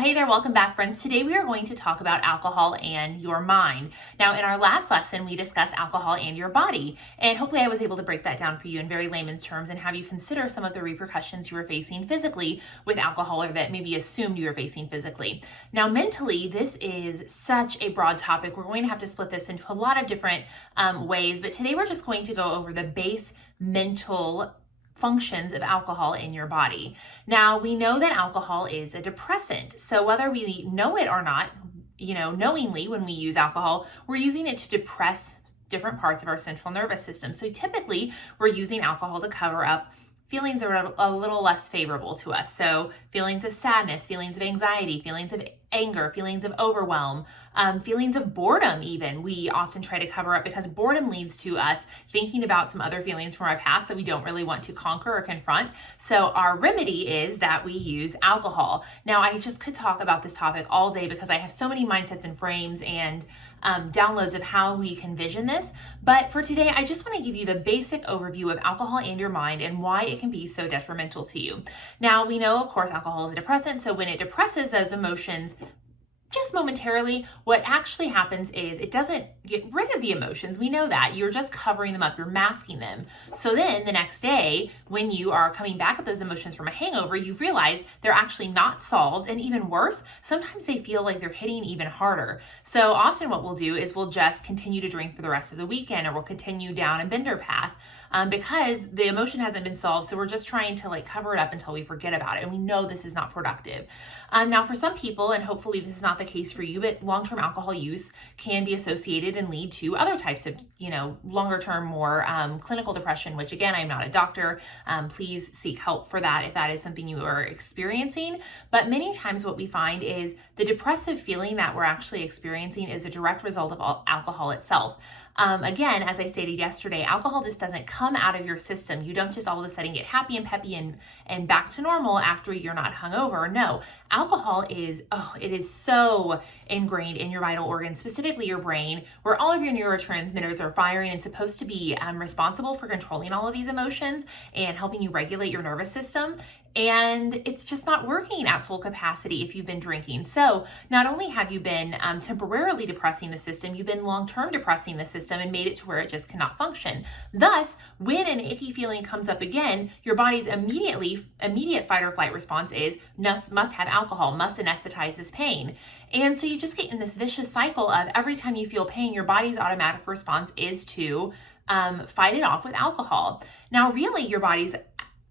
Hey there, welcome back, friends. Today we are going to talk about alcohol and your mind. Now, in our last lesson, we discussed alcohol and your body, and hopefully I was able to break that down for you in very layman's terms and have you consider some of the repercussions you were facing physically with alcohol, or that maybe assumed you were facing physically. Now, mentally, this is such a broad topic. We're going to have to split this into a lot of different ways, but today we're just going to go over the base mental functions of alcohol in your body. Now, we know that alcohol is a depressant. So whether we know it or not, knowingly when we use alcohol, we're using it to depress different parts of our central nervous system. So typically we're using alcohol to cover up feelings that are a little less favorable to us. So feelings of sadness, feelings of anxiety, feelings of anger, feelings of overwhelm, feelings of boredom even, we often try to cover up because boredom leads to us thinking about some other feelings from our past that we don't really want to conquer or confront. So our remedy is that we use alcohol. Now, I just could talk about this topic all day because I have so many mindsets and frames and downloads of how we can vision this. But for today, I just want to give you the basic overview of alcohol and your mind and why it can be so detrimental to you. Now, we know, of course, alcohol is a depressant. So when it depresses those emotions, just momentarily, what actually happens is it doesn't get rid of the emotions. We know that. You're just covering them up. You're masking them. So then the next day, when you are coming back at those emotions from a hangover, you realize they're actually not solved. And even worse, sometimes they feel like they're hitting even harder. So often what we'll do is we'll just continue to drink for the rest of the weekend, or we'll continue down a bender path because the emotion hasn't been solved. So we're just trying to cover it up until we forget about it. And we know this is not productive. Now, for some people, and hopefully this is not the case for you, but long-term alcohol use can be associated and lead to other types of, longer-term, more clinical depression, which again, I'm not a doctor. Please seek help for that if that is something you are experiencing. But many times what we find is the depressive feeling that we're actually experiencing is a direct result of alcohol itself. Again, as I stated yesterday, alcohol just doesn't come out of your system. You don't just all of a sudden get happy and peppy and back to normal after you're not hungover. No, alcohol is, it is so ingrained in your vital organs, specifically your brain, where all of your neurotransmitters are firing and supposed to be responsible for controlling all of these emotions and helping you regulate your nervous system. And it's just not working at full capacity if you've been drinking. So not only have you been temporarily depressing the system, you've been long-term depressing the system and made it to where it just cannot function. Thus, when an icky feeling comes up again, your body's immediate fight or flight response is must have alcohol, must anesthetize this pain. And so you just get in this vicious cycle of every time you feel pain, your body's automatic response is to fight it off with alcohol. Now, really, your body's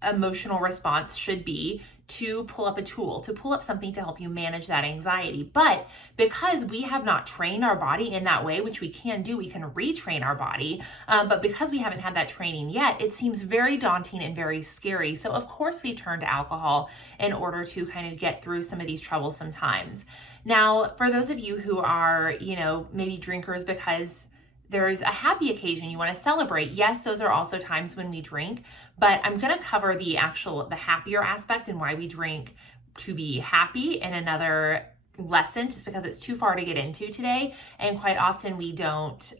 emotional response should be to pull up a tool, to pull up something to help you manage that anxiety. But because we have not trained our body in that way, which we can do, we can retrain our body. But because we haven't had that training yet, it seems very daunting and very scary. So of course we turn to alcohol in order to kind of get through some of these troublesome times. Now, for those of you who are, maybe drinkers because there's a happy occasion you want to celebrate. Yes, those are also times when we drink, but I'm going to cover the happier aspect and why we drink to be happy in another lesson, just because it's too far to get into today. And quite often we don't,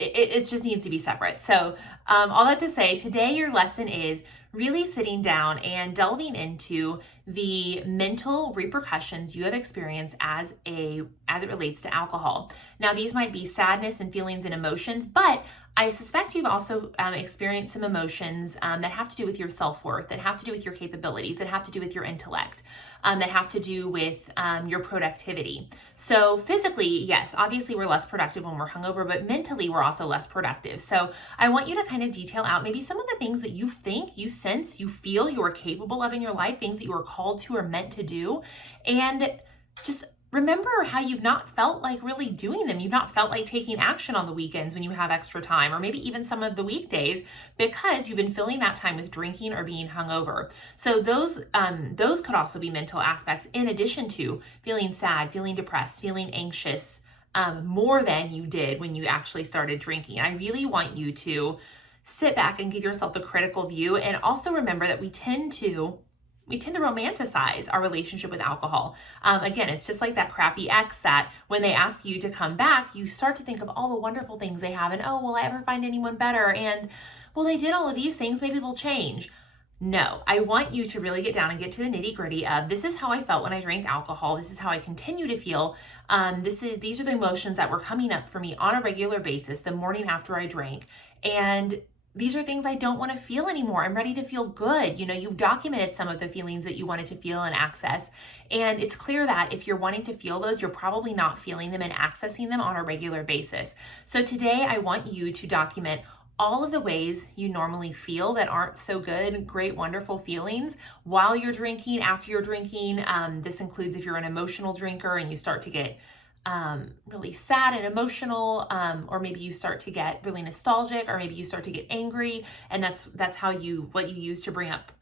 it just needs to be separate. So all that to say, today your lesson is really sitting down and delving into the mental repercussions you have experienced as it relates to alcohol. Now, these might be sadness and feelings and emotions, but I suspect you've also experienced some emotions that have to do with your self-worth, that have to do with your capabilities, that have to do with your intellect, that have to do with your productivity. So physically, yes, obviously we're less productive when we're hungover, but mentally we're also less productive. So I want you to kind of detail out maybe some of the things that you think, you sense, you feel you are capable of in your life, things that you are called to or meant to do, and just remember how you've not felt like really doing them. You've not felt like taking action on the weekends when you have extra time, or maybe even some of the weekdays, because you've been filling that time with drinking or being hungover. So those could also be mental aspects, in addition to feeling sad, feeling depressed, feeling anxious, more than you did when you actually started drinking. I really want you to sit back and give yourself a critical view, and also remember that we tend to romanticize our relationship with alcohol. Again, it's just like that crappy ex that when they ask you to come back, you start to think of all the wonderful things they have, and will I ever find anyone better? And well, they did all of these things, maybe they'll change. No, I want you to really get down and get to the nitty gritty of this is how I felt when I drank alcohol. This is how I continue to feel. These are the emotions that were coming up for me on a regular basis the morning after I drank. And these are things I don't want to feel anymore. I'm ready to feel good. You've documented some of the feelings that you wanted to feel and access. And it's clear that if you're wanting to feel those, you're probably not feeling them and accessing them on a regular basis. So today I want you to document all of the ways you normally feel that aren't so good, great, wonderful feelings while you're drinking, after you're drinking. This includes if you're an emotional drinker and you start to get really sad and emotional, or maybe you start to get really nostalgic, or maybe you start to get angry, and that's what you use to bring up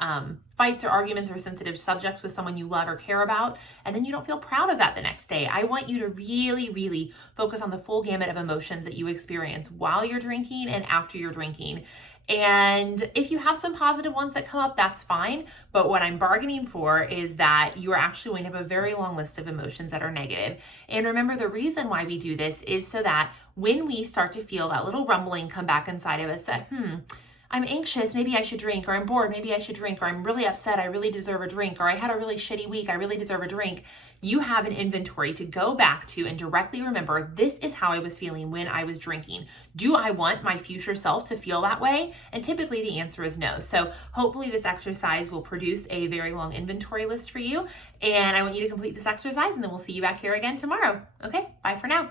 fights or arguments or sensitive subjects with someone you love or care about, and then you don't feel proud of that the next day. I want you to really, really focus on the full gamut of emotions that you experience while you're drinking and after you're drinking. And if you have some positive ones that come up, that's fine. But what I'm bargaining for is that you are actually going to have a very long list of emotions that are negative. And remember, the reason why we do this is so that when we start to feel that little rumbling come back inside of us that, I'm anxious, maybe I should drink, or I'm bored, maybe I should drink, or I'm really upset, I really deserve a drink, or I had a really shitty week, I really deserve a drink. You have an inventory to go back to and directly remember, this is how I was feeling when I was drinking. Do I want my future self to feel that way? And typically the answer is no. So hopefully this exercise will produce a very long inventory list for you. And I want you to complete this exercise, and then we'll see you back here again tomorrow. Okay, bye for now.